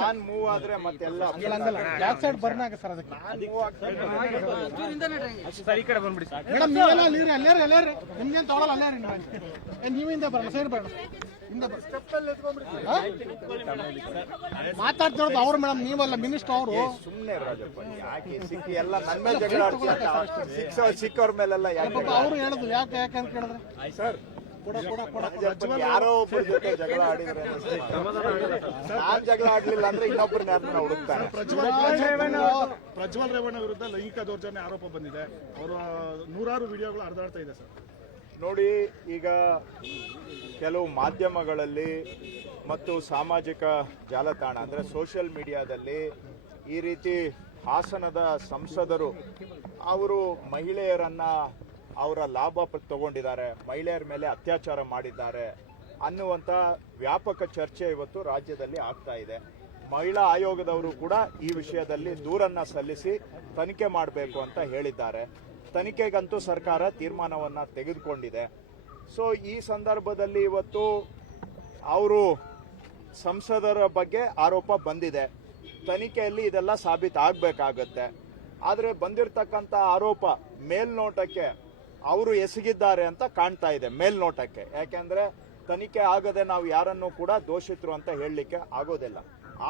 ನಾನ್ move ಆದ್ರೆ ಮತ್ತೆಲ್ಲ back side ಬರ್ನಾಗ sir ಅದಕ್ಕೆ ಮೇಡಮ್ ನೀವೆಲ್ಲ ಅಲ್ಲಿರಿ ಅಲ್ಲೇರಿ ನಿಮ್ಗೇನು ತಗೊಳಲ್ಲ ಅಲ್ಲೇರಿ ನೀವಿಂದ ಬರಲ್ಲ ಸೈಡ್ ಬೇಡ ಮಾತಾಡ್ತಿರೋದು ಅವ್ರು ಮೇಡಮ್ ನೀವಲ್ಲ ಮಿನಿಸ್ಟರ್ ಅವರು. ಸುಮ್ನೆ ರಾಜಪ್ಪ ಯಾಕೆ ಸಿಕ್ಕಿ ಎಲ್ಲ ನನ್ನ ಮೇಲೆ ಜಗಳ ಸಿಕ್ಕವ್ರ ಮೇಲೆಲ್ಲ ಅವ್ರು ಹೇಳುದು ಯಾಕೆ ಅಂತ ಕೇಳಿದ್ರೆ ಸರ್ ಯಾರೋ ಒಬ್ಬರ ಜೊತೆ ಜಗಳ ಆಡಿದ್ರೆ ನಾನ್ ಜಗಳ ಆಡ್ಲಿಲ್ಲ ಅಂದ್ರೆ ಇನ್ನೊಬ್ಬರನ್ನ ಯಾರನ್ನ ಹುಡುಕ್ತಾರೆ. ಪ್ರಜ್ವಲ್ ರೇವಣ್ಣ ವಿರುದ್ಧ ಲೈಂಗಿಕ ದೌರ್ಜನ್ಯ ಆರೋಪ ಬಂದಿದೆ. ಅವರ 100 ವಿಡಿಯೋಗಳು ಹರಿದಾಡ್ತಾ ಇದೆ ಸರ್. ನೋಡಿ, ಈಗ ಕೆಲವು ಮಾಧ್ಯಮಗಳಲ್ಲಿ ಮತ್ತು ಸಾಮಾಜಿಕ ಜಾಲತಾಣ ಅಂದ್ರೆ ಸೋಷಿಯಲ್ ಮೀಡಿಯಾದಲ್ಲಿ ಈ ರೀತಿ ಹಾಸನದ ಸಂಸದರು ಅವರು ಮಹಿಳೆಯರನ್ನ ಅವರ ಲಾಭ ತಗೊಂಡಿದ್ದಾರೆ, ಮಹಿಳೆಯರ ಮೇಲೆ ಅತ್ಯಾಚಾರ ಮಾಡಿದ್ದಾರೆ ಅನ್ನುವಂಥ ವ್ಯಾಪಕ ಚರ್ಚೆ ಇವತ್ತು ರಾಜ್ಯದಲ್ಲಿ ಆಗ್ತಾ ಇದೆ. ಮಹಿಳಾ ಆಯೋಗದವರು ಕೂಡ ಈ ವಿಷಯದಲ್ಲಿ ದೂರನ್ನ ಸಲ್ಲಿಸಿ ತನಿಖೆ ಮಾಡಬೇಕು ಅಂತ ಹೇಳಿದ್ದಾರೆ. ತನಿಖೆಗಂತೂ ಸರ್ಕಾರ ತೀರ್ಮಾನವನ್ನ ತೆಗೆದುಕೊಂಡಿದೆ. ಸೊ ಈ ಸಂದರ್ಭದಲ್ಲಿ ಇವತ್ತು ಅವರು ಸಂಸದರ ಬಗ್ಗೆ ಆರೋಪ ಬಂದಿದೆ. ತನಿಖೆಯಲ್ಲಿ ಇದೆಲ್ಲ ಸಾಬೀತಾಗಬೇಕಾಗತ್ತೆ. ಆದರೆ ಬಂದಿರತಕ್ಕಂಥ ಆರೋಪ ಮೇಲ್ನೋಟಕ್ಕೆ ಅವರು ಎಸಗಿದ್ದಾರೆ ಅಂತ ಕಾಣ್ತಾ ಇದೆ ಮೇಲ್ನೋಟಕ್ಕೆ. ಯಾಕೆಂದ್ರೆ ತನಿಖೆ ಆಗದೆ ನಾವು ಯಾರನ್ನೂ ಕೂಡ ದೋಷಿತರು ಅಂತ ಹೇಳಲಿಕ್ಕೆ ಆಗೋದಿಲ್ಲ.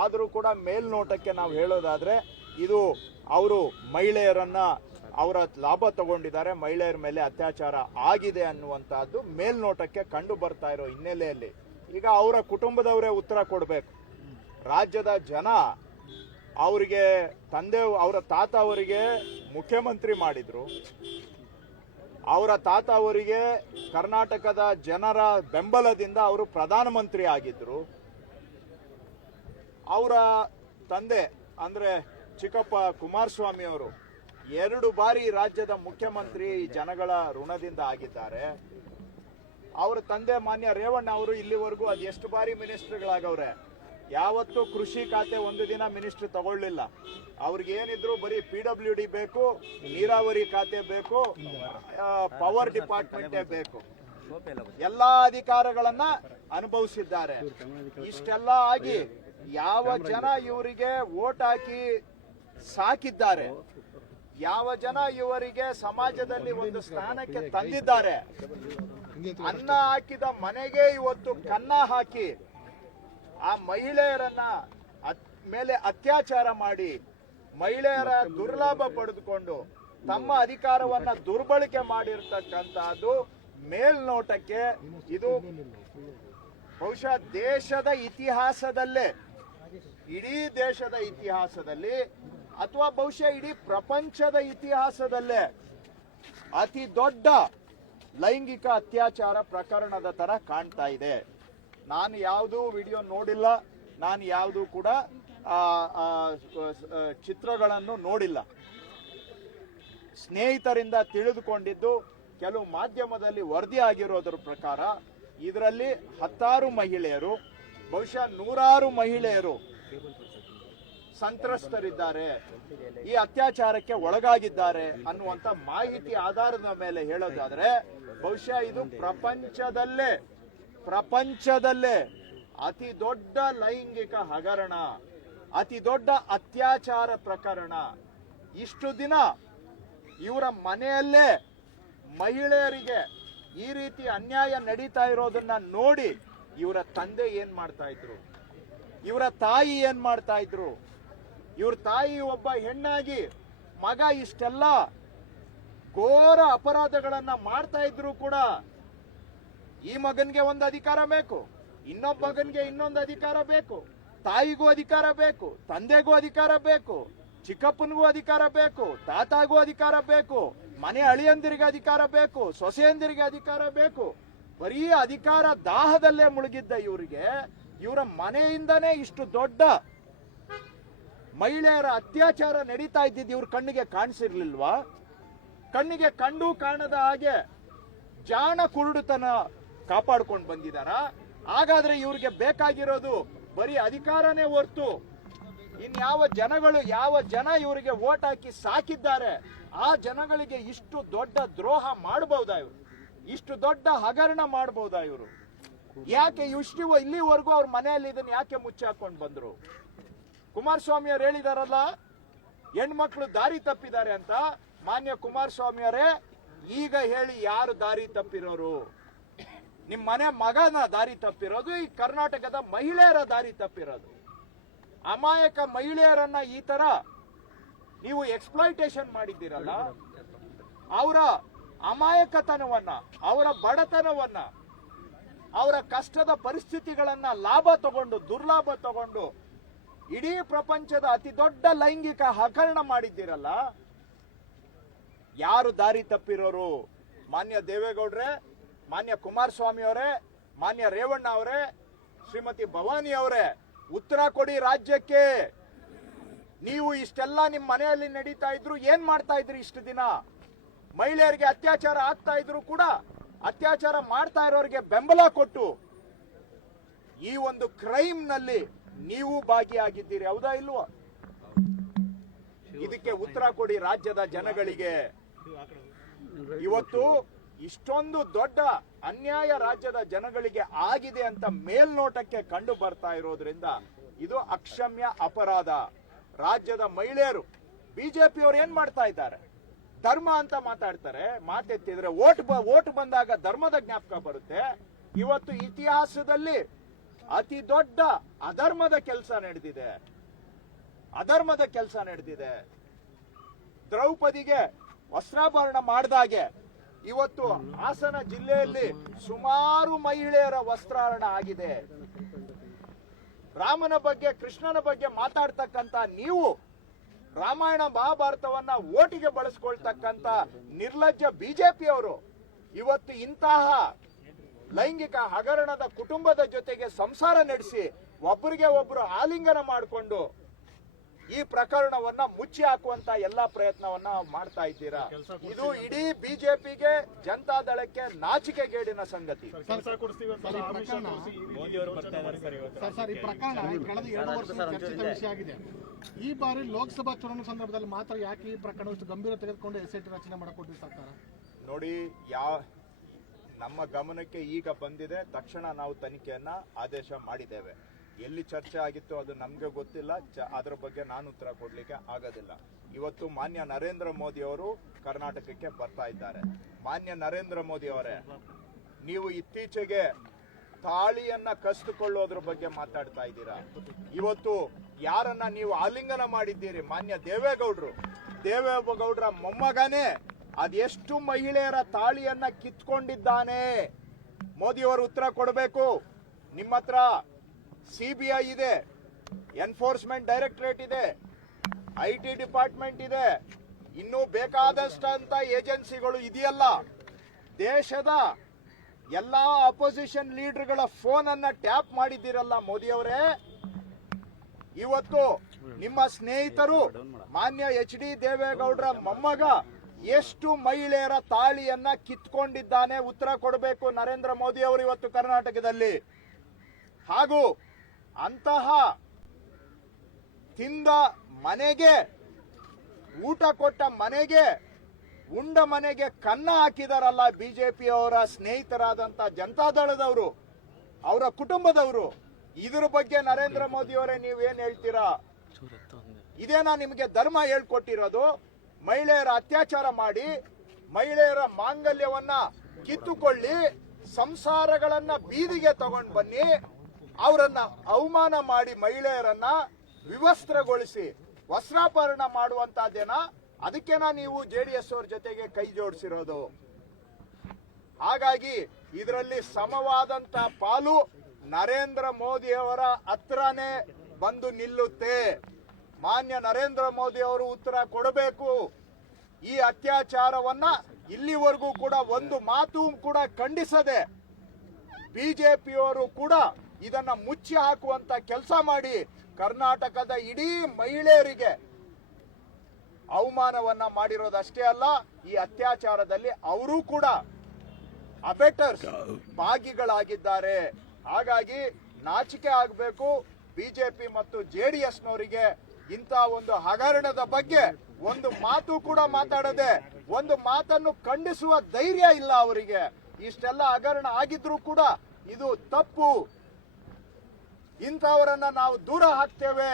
ಆದರೂ ಕೂಡ ಮೇಲ್ನೋಟಕ್ಕೆ ನಾವು ಹೇಳೋದಾದ್ರೆ ಇದು ಅವರು ಮಹಿಳೆಯರನ್ನ ಅವರ ಲಾಭ ತಗೊಂಡಿದ್ದಾರೆ, ಮಹಿಳೆಯರ ಮೇಲೆ ಅತ್ಯಾಚಾರ ಆಗಿದೆ ಅನ್ನುವಂತಹದ್ದು ಮೇಲ್ನೋಟಕ್ಕೆ ಕಂಡು ಬರ್ತಾ ಇರೋ ಹಿನ್ನೆಲೆಯಲ್ಲಿ ಈಗ ಅವರ ಕುಟುಂಬದವರೇ ಉತ್ತರ ಕೊಡಬೇಕು. ರಾಜ್ಯದ ಜನ ಅವರಿಗೆ ಅವರ ತಾತ ಅವರಿಗೆ ಮುಖ್ಯಮಂತ್ರಿ ಮಾಡಿದ್ರು, ಅವರ ತಾತ ಅವರಿಗೆ ಕರ್ನಾಟಕದ ಜನರ ಬೆಂಬಲದಿಂದ ಅವರು ಪ್ರಧಾನಮಂತ್ರಿ ಆಗಿದ್ರು, ಅವರ ತಂದೆ ಅಂದ್ರೆ ಚಿಕ್ಕಪ್ಪ ಕುಮಾರಸ್ವಾಮಿ ಅವರು 2 ಬಾರಿ ರಾಜ್ಯದ ಮುಖ್ಯಮಂತ್ರಿ ಜನಗಳ ಋಣದಿಂದ ಆಗಿದ್ದಾರೆ. ಅವರ ತಂದೆ ಮಾನ್ಯ ರೇವಣ್ಣ ಅವರು ಇಲ್ಲಿವರೆಗೂ ಅದು ಎಷ್ಟು ಬಾರಿ ಮಿನಿಸ್ಟರ್ಗಳಾಗವ್ರೆ, ಯಾವತ್ತೂ ಕೃಷಿ ಖಾತೆ ಒಂದು ದಿನ ಮಿನಿಸ್ಟರ್ ತಗೊಳ್ಳಿಲ್ಲ. ಅವ್ರಿಗೆ ಏನಿದ್ರು ಬರೀ PWD ಬೇಕು, ನೀರಾವರಿ ಖಾತೆ ಬೇಕು, ಪವರ್ ಡಿಪಾರ್ಟ್ಮೆಂಟೇ ಬೇಕು, ಎಲ್ಲಾ ಅಧಿಕಾರಗಳನ್ನ ಅನುಭವಿಸಿದ್ದಾರೆ. ಇಷ್ಟೆಲ್ಲ ಆಗಿ ಯಾವ ಜನ ಇವರಿಗೆ ವೋಟ್ ಹಾಕಿ ಸಾಕಿದ್ದಾರೆ, ಯಾವ ಜನ ಇವರಿಗೆ ಸಮಾಜದಲ್ಲಿ ಒಂದು ಸ್ಥಾನಕ್ಕೆ ತಂದಿದ್ದಾರೆ, ಅನ್ನ ಹಾಕಿದ ಮನೆಗೆ ಇವತ್ತು ಕನ್ನ ಹಾಕಿ ಆ ಮಹಿಳೆಯರನ್ನ ಮೇಲೆ ಅತ್ಯಾಚಾರ ಮಾಡಿ ಮಹಿಳೆಯರ ದುರ್ಲಾಭ ಪಡೆದುಕೊಂಡು ತಮ್ಮ ಅಧಿಕಾರವನ್ನ ದುರ್ಬಳಕೆ ಮಾಡಿರ್ತಕ್ಕಂತಹದ್ದು ಮೇಲ್ನೋಟಕ್ಕೆ ಇದು ಬಹುಶಃ ದೇಶದ ಇತಿಹಾಸದಲ್ಲೇ, ಇಡೀ ದೇಶದ ಇತಿಹಾಸದಲ್ಲಿ ಅಥವಾ ಬಹುಶಃ ಇಡೀ ಪ್ರಪಂಚದ ಇತಿಹಾಸದಲ್ಲೇ ಅತಿ ದೊಡ್ಡ ಲೈಂಗಿಕ ಅತ್ಯಾಚಾರ ಪ್ರಕರಣದ ತರ ಕಾಣ್ತಾ ಇದೆ. ನಾನು ಯಾವುದೂ ವಿಡಿಯೋ ನೋಡಿಲ್ಲ, ನಾನು ಯಾವುದೂ ಕೂಡ ಚಿತ್ರಗಳನ್ನು ನೋಡಿಲ್ಲ. ಸ್ನೇಹಿತರಿಂದ ತಿಳಿದುಕೊಂಡಿದ್ದು, ಕೆಲವು ಮಾಧ್ಯಮದಲ್ಲಿ ವರದಿ ಆಗಿರೋದ್ರ ಪ್ರಕಾರ ಇದರಲ್ಲಿ 10 ಮಹಿಳೆಯರು, ಬಹುಶಃ 100 ಮಹಿಳೆಯರು ಸಂತ್ರಸ್ತರಿದ್ದಾರೆ, ಈ ಅತ್ಯಾಚಾರಕ್ಕೆ ಒಳಗಾಗಿದ್ದಾರೆ ಅನ್ನುವಂತ ಮಾಹಿತಿ ಆಧಾರದ ಮೇಲೆ ಹೇಳೋದಾದ್ರೆ ಬಹುಶಃ ಇದು ಪ್ರಪಂಚದಲ್ಲೇ ಅತಿ ದೊಡ್ಡ ಲೈಂಗಿಕ ಹಗರಣ, ಅತಿ ದೊಡ್ಡ ಅತ್ಯಾಚಾರ ಪ್ರಕರಣ. ಇಷ್ಟು ದಿನ ಇವರ ಮನೆಯಲ್ಲೇ ಮಹಿಳೆಯರಿಗೆ ಈ ರೀತಿ ಅನ್ಯಾಯ ನಡೀತಾ ಇರೋದನ್ನ ನೋಡಿ ಇವರ ತಂದೆ ಏನ್ ಮಾಡ್ತಾ ಇದ್ರು, ಇವರ ತಾಯಿ ಏನ್ ಮಾಡ್ತಾ ಇದ್ರು, ಇವ್ರ ತಾಯಿ ಒಬ್ಬ ಹೆಣ್ಣಾಗಿ ಮಗ ಇಷ್ಟೆಲ್ಲ ಘೋರ ಅಪರಾಧಗಳನ್ನ ಮಾಡ್ತಾ ಇದ್ರು ಕೂಡ ಈ ಮಗನ್ಗೆ ಒಂದು ಅಧಿಕಾರ ಬೇಕು, ಇನ್ನೊಬ್ಬ ಮಗನ್ಗೆ ಇನ್ನೊಂದು ಅಧಿಕಾರ ಬೇಕು, ತಾಯಿಗೂ ಅಧಿಕಾರ ಬೇಕು, ತಂದೆಗೂ ಅಧಿಕಾರ ಬೇಕು, ಚಿಕ್ಕಪ್ಪನಿಗೂ ಅಧಿಕಾರ ಬೇಕು, ತಾತಾಗೂ ಅಧಿಕಾರ ಬೇಕು, ಮನೆ ಅಳಿಯಂದಿರಿಗೆ ಅಧಿಕಾರ ಬೇಕು, ಸೊಸೆಯಂದಿರಿಗೆ ಅಧಿಕಾರ ಬೇಕು. ಬರೀ ಅಧಿಕಾರ ದಾಹದಲ್ಲೇ ಮುಳುಗಿದ್ದ ಇವರಿಗೆ ಇವರ ಮನೆಯಿಂದನೇ ಇಷ್ಟು ದೊಡ್ಡ ಮಹಿಳೆಯರ ಅತ್ಯಾಚಾರ ನಡೀತಾ ಇದ್ದಿದ್ದು ಇವ್ರ ಕಣ್ಣಿಗೆ ಕಾಣಿಸಿರ್ಲಿಲ್ವಾ? ಕಣ್ಣಿಗೆ ಕಂಡು ಕಾಣದ ಹಾಗೆ ಜಾಣ ಕುರುಡುತನ ಕಾಪಾಡ್ಕೊಂಡು ಬಂದಿದಾರ. ಹಾಗಾದ್ರೆ ಇವ್ರಿಗೆ ಬೇಕಾಗಿರೋದು ಬರೀ ಅಧಿಕಾರನೇ ಹೊರ್ತು ಯಾವ ಜನ ಇವರಿಗೆ ವೋಟ್ ಹಾಕಿ ಸಾಕಿದ್ದಾರೆ ಆ ಜನಗಳಿಗೆ ಇಷ್ಟು ದೊಡ್ಡ ದ್ರೋಹ ಮಾಡಬಹುದಾ? ಇವರು ಇಷ್ಟು ದೊಡ್ಡ ಹಗರಣ ಮಾಡಬಹುದಾ ಇವರು? ಯಾಕೆ ಇಲ್ಲಿವರೆಗೂ ಅವ್ರ ಮನೆಯಲ್ಲಿ ಇದನ್ನ ಯಾಕೆ ಮುಚ್ಚಾಕೊಂಡು ಬಂದ್ರು? ಕುಮಾರಸ್ವಾಮಿ ಅವರು ಹೇಳಿದಾರಲ್ಲ, ಹೆಣ್ಮಕ್ಳು ದಾರಿ ತಪ್ಪಿದ್ದಾರೆ ಅಂತ. ಮಾನ್ಯ ಕುಮಾರಸ್ವಾಮಿ ಅವರೇ, ಈಗ ಹೇಳಿ ಯಾರು ದಾರಿ ತಪ್ಪಿರೋರು? ನಿಮ್ ಮನೆ ಮಗನ ದಾರಿ ತಪ್ಪಿರೋದು, ಈ ಕರ್ನಾಟಕದ ಮಹಿಳೆಯರ ದಾರಿ ತಪ್ಪಿರೋದು. ಅಮಾಯಕ ಮಹಿಳೆಯರನ್ನ ಈ ತರ ನೀವು ಎಕ್ಸ್ಪ್ಲಾಯ್ಟೇಷನ್ ಮಾಡಿದ್ದೀರಲ್ಲ, ಅವರ ಅಮಾಯಕತನವನ್ನ, ಅವರ ಬಡತನವನ್ನ, ಅವರ ಕಷ್ಟದ ಪರಿಸ್ಥಿತಿಗಳನ್ನ ಲಾಭ ತಗೊಂಡು, ದುರ್ಲಾಭ ತಗೊಂಡು ಇಡೀ ಪ್ರಪಂಚದ ಅತಿ ದೊಡ್ಡ ಲೈಂಗಿಕ ಹಗರಣ ಮಾಡಿದ್ದೀರಲ್ಲ, ಯಾರು ದಾರಿ ತಪ್ಪಿರೋರು? ಮಾನ್ಯ ದೇವೇಗೌಡ್ರೆ, ಮಾನ್ಯ ಕುಮಾರಸ್ವಾಮಿ ಅವರೇ, ಮಾನ್ಯ ರೇವಣ್ಣ ಅವರೇ, ಶ್ರೀಮತಿ ಭವಾನಿ ಅವರೇ, ಉತ್ತರ ಕೊಡಿ ರಾಜ್ಯಕ್ಕೆ. ನೀವು ಇಷ್ಟೆಲ್ಲ ನಿಮ್ಮ ಮನೆಯಲ್ಲಿ ನಡೀತಾ ಇದ್ರು, ಏನ್ ಮಾಡ್ತಾ ಇದ್ರಿ ಇಷ್ಟು ದಿನ? ಮಹಿಳೆಯರಿಗೆ ಅತ್ಯಾಚಾರ ಆಗ್ತಾ ಇದ್ರು ಕೂಡ ಅತ್ಯಾಚಾರ ಮಾಡ್ತಾ ಇರೋರಿಗೆ ಬೆಂಬಲ ಕೊಟ್ಟು ಈ ಒಂದು ಕ್ರೈಮ್ ನಲ್ಲಿ ನೀವು ಭಾಗಿಯಾಗಿದ್ದೀರಿ, ಹೌದಾ ಇಲ್ವಾ? ಇದಕ್ಕೆ ಉತ್ತರ ಕೊಡಿ ರಾಜ್ಯದ ಜನಗಳಿಗೆ. ಇವತ್ತು ಇಷ್ಟೊಂದು ದೊಡ್ಡ ಅನ್ಯಾಯ ರಾಜ್ಯದ ಜನಗಳಿಗೆ ಆಗಿದೆ ಅಂತ ಮೇಲ್ನೋಟಕ್ಕೆ ಕಂಡು ಬರ್ತಾ ಇರೋದ್ರಿಂದ ಇದು ಅಕ್ಷಮ್ಯ ಅಪರಾಧ. ರಾಜ್ಯದ ಮಹಿಳೆಯರು, ಬಿಜೆಪಿಯವರು ಏನ್ ಮಾಡ್ತಾ ಇದ್ದಾರೆ? ಧರ್ಮ ಅಂತ ಮಾತಾಡ್ತಾರೆ, ಮಾತೆತ್ತಿದ್ರೆ ಓಟ್ ಬಂದಾಗ ಧರ್ಮದ ಜ್ಞಾಪಕ ಬರುತ್ತೆ. ಇವತ್ತು ಇತಿಹಾಸದಲ್ಲಿ ಅತಿ ದೊಡ್ಡ ಅಧರ್ಮದ ಕೆಲಸ ನಡೆದಿದೆ, ಅಧರ್ಮದ ಕೆಲಸ ನಡೆದಿದೆ. ದ್ರೌಪದಿಗೆ ವಸ್ತ್ರಾಭರಣ ಮಾಡಿದಾಗೆ ಇವತ್ತು ಹಾಸನ ಜಿಲ್ಲೆಯಲ್ಲಿ ಸುಮಾರು ಮಹಿಳೆಯರ ವಸ್ತ್ರಾಭರಣ ಆಗಿದೆ. ರಾಮನ ಬಗ್ಗೆ, ಕೃಷ್ಣನ ಬಗ್ಗೆ ಮಾತಾಡ್ತಕ್ಕಂತ ನೀವು ರಾಮಾಯಣ ಮಹಾಭಾರತವನ್ನ ಓಟಿಗೆ ಬಳಸ್ಕೊಳ್ತಕ್ಕಂತ ನಿರ್ಲಜ್ಜ ಬಿಜೆಪಿಯವರು ಇವತ್ತು ಇಂತಹ ಲೈಂಗಿಕ ಹಗರಣದ ಕುಟುಂಬದ ಜೊತೆಗೆ ಸಂಸಾರ ನಡೆಸಿ ಒಬ್ಬರಿಗೆ ಒಬ್ಬರು ಆಲಿಂಗನ ಮಾಡಿಕೊಂಡು ಈ ಪ್ರಕರಣವನ್ನ ಮುಚ್ಚಿ ಹಾಕುವಂತ ಎಲ್ಲಾ ಪ್ರಯತ್ನವನ್ನ ಮಾಡ್ತಾ ಇದ್ದೀರಾ. ಇದು ಇಡೀ ಬಿಜೆಪಿಗೆ, ಜನತಾದಳಕ್ಕೆ ನಾಚಿಕೆಗೇಡಿನ ಸಂಗತಿ. ಸರ್, ಈ ಪ್ರಕರಣ ಕಳೆದ 2 ವರ್ಷ ಚರ್ಚಿತ ವಿಷಯ ಆಗಿದೆ. ಈ ಬಾರಿ ಲೋಕಸಭಾ ಚುನಾವಣೆ ಸಂದರ್ಭದಲ್ಲಿ ಮಾತ್ರ ಯಾಕೆ ಈ ಪ್ರಕರಣ ಇಷ್ಟು ಗಂಭೀರ ತೆಗೆದುಕೊಂಡು SIT ರಚನೆ ಮಾಡಿಕೊಟ್ಟಿದೆ ಸರ್ಕಾರ? ನೋಡಿ, ನಮ್ಮ ಗಮನಕ್ಕೆ ಈಗ ಬಂದಿದೆ, ತಕ್ಷಣ ನಾವು ತನಿಖೆಯನ್ನ ಆದೇಶ ಮಾಡಿದ್ದೇವೆ. ಎಲ್ಲಿ ಚರ್ಚೆ ಆಗಿತ್ತು ಅದು ನಮ್ಗೆ ಗೊತ್ತಿಲ್ಲ, ಅದರ ಬಗ್ಗೆ ನಾನು ಉತ್ತರ ಕೊಡ್ಲಿಕ್ಕೆ ಆಗೋದಿಲ್ಲ. ಇವತ್ತು ಮಾನ್ಯ ನರೇಂದ್ರ ಮೋದಿ ಅವರು ಕರ್ನಾಟಕಕ್ಕೆ ಬರ್ತಾ ಇದ್ದಾರೆ. ಮಾನ್ಯ ನರೇಂದ್ರ ಮೋದಿ ಅವರೇ, ನೀವು ಇತ್ತೀಚೆಗೆ ತಾಳಿಯನ್ನ ಕಸಿದುಕೊಳ್ಳೋದ್ರ ಬಗ್ಗೆ ಮಾತಾಡ್ತಾ ಇದ್ದೀರಾ. ಇವತ್ತು ಯಾರನ್ನ ನೀವು ಆಲಿಂಗನ ಮಾಡಿದ್ದೀರಿ? ಮಾನ್ಯ ದೇವೇಗೌಡರ ಮೊಮ್ಮಗನೇ ಅದೆಷ್ಟು ಮಹಿಳೆಯರ ತಾಳಿಯನ್ನ ಕಿತ್ಕೊಂಡಿದ್ದಾನೆ? ಮೋದಿಯವರು ಉತ್ತರ ಕೊಡಬೇಕು. ನಿಮ್ಮ ಹತ್ರ CBI ಇದೆ, ಎನ್ಫೋರ್ಸ್ಮೆಂಟ್ ಡೈರೆಕ್ಟರೇಟ್ ಇದೆ, IT ಡಿಪಾರ್ಟ್ಮೆಂಟ್ ಇದೆ, ಇನ್ನೂ ಬೇಕಾದಷ್ಟಂತ ಏಜೆನ್ಸಿಗಳು ಇದೆಯಲ್ಲ. ದೇಶದ ಎಲ್ಲಾ ಅಪೋಸಿಷನ್ ಲೀಡರ್ಗಳ ಫೋನ್ ಅನ್ನ ಟ್ಯಾಪ್ ಮಾಡಿದ್ದೀರಲ್ಲ ಮೋದಿಯವರೇ. ಇವತ್ತು ನಿಮ್ಮ ಸ್ನೇಹಿತರು ಮಾನ್ಯ HD ದೇವೇಗೌಡರ ಮೊಮ್ಮಗ ಎಷ್ಟು ಮಹಿಳೆಯರ ತಾಳಿಯನ್ನ ಕಿತ್ಕೊಂಡಿದ್ದಾನೆ? ಉತ್ತರ ಕೊಡಬೇಕು ನರೇಂದ್ರ ಮೋದಿ ಅವರು ಇವತ್ತು ಕರ್ನಾಟಕದಲ್ಲಿ. ಹಾಗೂ ಅಂತಹ ತಿಂದ ಮನೆಗೆ, ಊಟ ಕೊಟ್ಟ ಮನೆಗೆ, ಉಂಡ ಮನೆಗೆ ಕನ್ನ ಹಾಕಿದಾರಲ್ಲ ಬಿಜೆಪಿಯವರ ಸ್ನೇಹಿತರಾದಂತ ಜನತಾದಳದವರು, ಅವರ ಕುಟುಂಬದವರು. ಇದರ ಬಗ್ಗೆ ನರೇಂದ್ರ ಮೋದಿ ಅವರೇ ನೀವೇನ್ ಹೇಳ್ತೀರಾ? ಇದೇನಾ ನಿಮಗೆ ಧರ್ಮ ಹೇಳ್ಕೊಟ್ಟಿರೋದು? ಮಹಿಳೆಯರ ಅತ್ಯಾಚಾರ ಮಾಡಿ, ಮಹಿಳೆಯರ ಮಾಂಗಲ್ಯವನ್ನ ಕಿತ್ತುಕೊಳ್ಳಿ, ಸಂಸಾರಗಳನ್ನ ಬೀದಿಗೆ ತಗೊಂಡು ಬನ್ನಿ, ಅವರನ್ನ ಅವಮಾನ ಮಾಡಿ, ಮಹಿಳೆಯರನ್ನ ವಿವಸ್ತ್ರಗೊಳಿಸಿ ವಸ್ತ್ರಾಪರಣ ಮಾಡುವಂತಹದ್ದೇನ? ಅದಕ್ಕೇನಾ ನೀವು JDS ಅವ್ರ ಜೊತೆಗೆ ಕೈ ಜೋಡಿಸಿರೋದು? ಹಾಗಾಗಿ ಇದರಲ್ಲಿ ಸಮವಾದಂತ ಪಾಲು ನರೇಂದ್ರ ಮೋದಿ ಅವರ ಹತ್ರನೇ ಬಂದು ನಿಲ್ಲುತ್ತೆ. ಮಾನ್ಯ ನರೇಂದ್ರ ಮೋದಿ ಅವರು ಉತ್ತರ ಕೊಡಬೇಕು. ಈ ಅತ್ಯಾಚಾರವನ್ನ ಇಲ್ಲಿವರೆಗೂ ಕೂಡ ಒಂದು ಮಾತು ಕೂಡ ಖಂಡಿಸದೆ ಬಿಜೆಪಿಯವರು ಕೂಡ ಇದನ್ನ ಮುಚ್ಚಿ ಹಾಕುವಂತ ಕೆಲಸ ಮಾಡಿ ಕರ್ನಾಟಕದ ಇಡೀ ಮಹಿಳೆಯರಿಗೆ ಅವಮಾನವನ್ನ ಮಾಡಿರೋದಷ್ಟೇ ಅಲ್ಲ, ಈ ಅತ್ಯಾಚಾರದಲ್ಲಿ ಅವರು ಕೂಡ ಅಬೆಟರ್ಸ್, ಭಾಗಿಗಳಾಗಿದ್ದಾರೆ. ಹಾಗಾಗಿ ನಾಚಿಕೆ ಆಗಬೇಕು ಬಿಜೆಪಿ ಮತ್ತು JDSನವರಿಗೆ. ಇಂಥ ಒಂದು ಹಗರಣದ ಬಗ್ಗೆ ಒಂದು ಮಾತು ಕೂಡ ಮಾತಾಡದೆ, ಒಂದು ಮಾತನ್ನು ಖಂಡಿಸುವ ಧೈರ್ಯ ಇಲ್ಲ ಅವರಿಗೆ. ಇಷ್ಟೆಲ್ಲ ಹಗರಣ ಆಗಿದ್ರು ಕೂಡ ಇದು ತಪ್ಪು, ಇಂಥವರನ್ನ ನಾವು ದೂರ ಹಾಕ್ತೇವೆ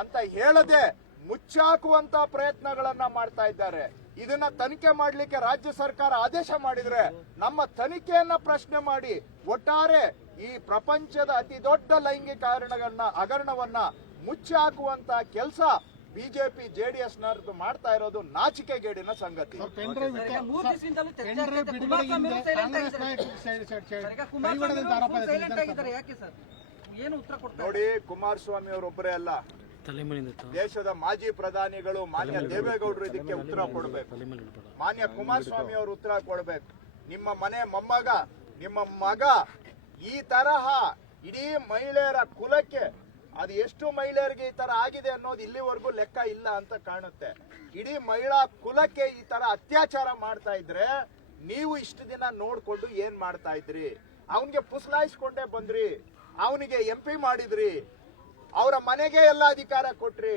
ಅಂತ ಹೇಳದೆ ಮುಚ್ಚಾಕುವಂತ ಪ್ರಯತ್ನಗಳನ್ನ ಮಾಡ್ತಾ ಇದ್ದಾರೆ. ಇದನ್ನ ತನಿಖೆ ಮಾಡ್ಲಿಕ್ಕೆ ರಾಜ್ಯ ಸರ್ಕಾರ ಆದೇಶ ಮಾಡಿದ್ರೆ ನಮ್ಮ ತನಿಖೆಯನ್ನ ಪ್ರಶ್ನೆ ಮಾಡಿ ಒಟ್ಟಾರೆ ಈ ಪ್ರಪಂಚದ ಅತಿ ದೊಡ್ಡ ಲೈಂಗಿಕ ಹಗರಣವನ್ನ ಮುಚ್ಚಾಕುವಂತ ಕೆಲಸ ಬಿಜೆಪಿ ಜೆಡಿಎಸ್ ನವರು ಮಾಡ್ತಾ ಇರೋದು ನಾಚಿಕೆಗೇಡಿನ ಸಂಗತಿ. ನೋಡಿ, ಕುಮಾರಸ್ವಾಮಿ ಅವರೊಬ್ಬರೇ ಅಲ್ಲ, ದೇಶದ ಮಾಜಿ ಪ್ರಧಾನಿಗಳು ಮಾನ್ಯ ದೇವೇಗೌಡರು ಇದಕ್ಕೆ ಉತ್ತರ ಕೊಡಬೇಕು. ಮಾನ್ಯ ಕುಮಾರಸ್ವಾಮಿ ಅವರು ಉತ್ತರ ಕೊಡಬೇಕು. ನಿಮ್ಮ ಮನೆ ಮೊಮ್ಮಗ, ನಿಮ್ಮ ಮಗ ಈ ತರಹ ಇಡೀ ಮಹಿಳೆಯರ ಕುಲಕ್ಕೆ, ಅದು ಎಷ್ಟು ಮಹಿಳೆಯರಿಗೆ ಈ ತರ ಆಗಿದೆ ಅನ್ನೋದು ಇಲ್ಲಿವರೆಗೂ ಲೆಕ್ಕ ಇಲ್ಲ ಅಂತ ಕಾಣುತ್ತೆ. ಇಡೀ ಮಹಿಳಾ ಕುಲಕ್ಕೆ ಈ ತರ ಅತ್ಯಾಚಾರ ಮಾಡ್ತಾ ಇದ್ರೆ ನೀವು ಇಷ್ಟು ದಿನ ನೋಡ್ಕೊಂಡು ಏನ್ ಮಾಡ್ತಾ ಇದ್ರಿ? ಅವನಿಗೆ ಪುಸ್ಲಾಯಿಸ್ಕೊಂಡೇ ಬಂದ್ರಿ, ಅವನಿಗೆ MP ಮಾಡಿದ್ರಿ, ಅವರ ಮನೆಗೆ ಎಲ್ಲ ಅಧಿಕಾರ ಕೊಟ್ರಿ.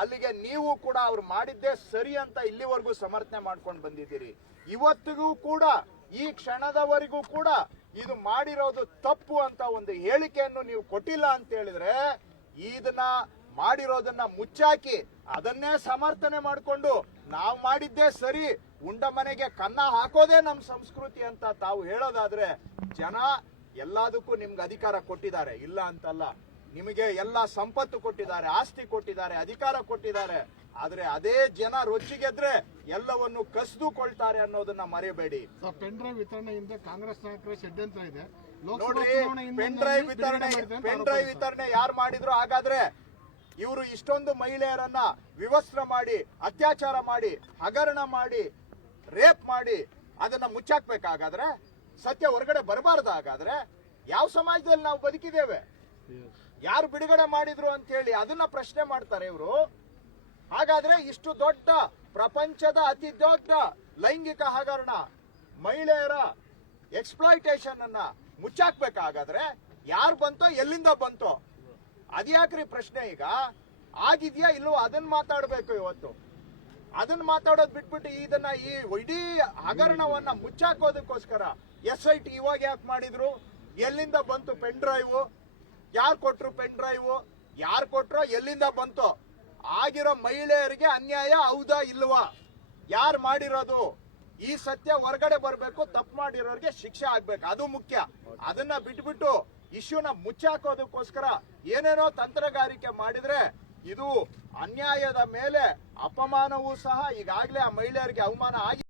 ಅಲ್ಲಿಗೆ ನೀವು ಕೂಡ ಅವ್ರು ಮಾಡಿದ್ದೇ ಸರಿ ಅಂತ ಇಲ್ಲಿವರೆಗೂ ಸಮರ್ಥನೆ ಮಾಡ್ಕೊಂಡು ಬಂದಿದ್ದೀರಿ. ಇವತ್ತಿಗೂ ಕೂಡ, ಈ ಕ್ಷಣದವರೆಗೂ ಕೂಡ ಇದು ಮಾಡಿರೋದು ತಪ್ಪು ಅಂತ ಒಂದು ಹೇಳಿಕೆಯನ್ನು ನೀವು ಕೊಟ್ಟಿಲ್ಲ ಅಂತ ಹೇಳಿದ್ರೆ, ಇದನ್ನ ಮಾಡಿರೋದನ್ನ ಮುಚ್ಚಾಕಿ ಅದನ್ನೇ ಸಮರ್ಥನೆ ಮಾಡಿಕೊಂಡು ನಾವು ಮಾಡಿದ್ದೇ ಸರಿ, ಉಂಡ ಮನೆಗೆ ಕನ್ನ ಹಾಕೋದೇ ನಮ್ಮ ಸಂಸ್ಕೃತಿ ಅಂತ ತಾವು ಹೇಳೋದಾದ್ರೆ, ಜನ ಎಲ್ಲದಕ್ಕೂ ನಿಮ್ಗೆ ಅಧಿಕಾರ ಕೊಟ್ಟಿದ್ದಾರೆ, ಇಲ್ಲ ಅಂತಲ್ಲ. ನಿಮಗೆ ಎಲ್ಲ ಸಂಪತ್ತು ಕೊಟ್ಟಿದ್ದಾರೆ, ಆಸ್ತಿ ಕೊಟ್ಟಿದ್ದಾರೆ, ಅಧಿಕಾರ ಕೊಟ್ಟಿದ್ದಾರೆ. ಆದ್ರೆ ಅದೇ ಜನ ರೊಚ್ಚಿಗೆದ್ರೆ ಎಲ್ಲವನ್ನು ಕಸಿದುಕೊಳ್ತಾರೆ ಅನ್ನೋದನ್ನ ಮರೆಯಬೇಡಿ. ಪೆನ್ ಡ್ರೈವ್ ವಿತರಣೆಯಿಂದ ಕಾಂಗ್ರೆಸ್ ನಾಯಕರ ಷಡ್ಯಂತ್ರ ಇದೆ. ನೋಡ್ರಿ, ಪೆನ್ ಡ್ರೈವ್ ವಿತರಣೆ ಯಾರು ಮಾಡಿದ್ರು? ಹಾಗಾದ್ರೆ ಇವರು ಇಷ್ಟೊಂದು ಮಹಿಳೆಯರನ್ನ ವಿವಸ್ತ್ರ ಮಾಡಿ, ಅತ್ಯಾಚಾರ ಮಾಡಿ, ಹಗರಣ ಮಾಡಿ, ರೇಪ್ ಮಾಡಿ ಅದನ್ನ ಮುಚ್ಚಾಕ್ಬೇಕಾಗಾದ್ರೆ, ಸತ್ಯ ಹೊರಗಡೆ ಬರಬಾರ್ದು. ಹಾಗಾದ್ರೆ ಯಾವ ಸಮಾಜದಲ್ಲಿ ನಾವು ಬದುಕಿದ್ದೇವೆ? ಯಾರು ಬಿಡುಗಡೆ ಮಾಡಿದ್ರು ಅಂತ ಹೇಳಿ ಅದನ್ನ ಪ್ರಶ್ನೆ ಮಾಡ್ತಾರೆ ಇವರು. ಹಾಗಾದ್ರೆ ಇಷ್ಟು ದೊಡ್ಡ ಪ್ರಪಂಚದ ಅತಿ ದೊಡ್ಡ ಲೈಂಗಿಕ ಹಗರಣ, ಮಹಿಳೆಯರ ಎಕ್ಸ್ಪ್ಲಾಯಿಟೇಷನ್ ಅನ್ನ ಮುಚ್ಚಾಕ್ಬೇಕಾಗಾದ್ರೆ ಯಾರು ಬಂತೋ, ಎಲ್ಲಿಂದ ಬಂತೋ? ಅದ್ಯಾಕ್ರಿ ಪ್ರಶ್ನೆ? ಈಗ ಆಗಿದ್ಯಾ ಇಲ್ವೋ ಅದನ್ನ ಮಾತಾಡ್ಬೇಕು ಇವತ್ತು. ಅದನ್ನ ಮಾತಾಡೋದು ಬಿಟ್ಬಿಟ್ಟು ಇದನ್ನ ಈ ಇಡೀ ಹಗರಣವನ್ನ ಮುಚ್ಚಾಕೋದಕ್ಕೋಸ್ಕರ SIT ಇವಾಗ ಯಾಕೆ ಮಾಡಿದ್ರು? ಎಲ್ಲಿಂದ ಬಂತು ಪೆನ್ ಡ್ರೈವ್? ಯಾರು ಕೊಟ್ರು ಪೆನ್ ಡ್ರೈವ್? ಯಾರು ಕೊಟ್ರೋ, ಎಲ್ಲಿಂದ ಬಂತೋ? ಆಗಿರೋ ಮಹಿಳೆಯರಿಗೆ ಅನ್ಯಾಯ ಹೌದಾ ಇಲ್ವಾ? ಯಾರು ಮಾಡಿರೋದು? ಈ ಸತ್ಯ ಹೊರಗಡೆ ಬರಬೇಕು. ತಪ್ಪು ಮಾಡಿರೋರಿಗೆ ಶಿಕ್ಷೆ ಆಗ್ಬೇಕು, ಅದು ಮುಖ್ಯ. ಅದನ್ನ ಬಿಟ್ಬಿಟ್ಟು ಇಶ್ಯೂನ ಮುಚ್ಚಾಕೋದಕ್ಕೋಸ್ಕರ ಏನೇನೋ ತಂತ್ರಗಾರಿಕೆ ಮಾಡಿದ್ರೆ ಇದು ಅನ್ಯಾಯದ ಮೇಲೆ ಅಪಮಾನವೂ ಸಹ. ಈಗಾಗಲೇ ಆ ಮಹಿಳೆಯರಿಗೆ ಅವಮಾನ ಆಗಿ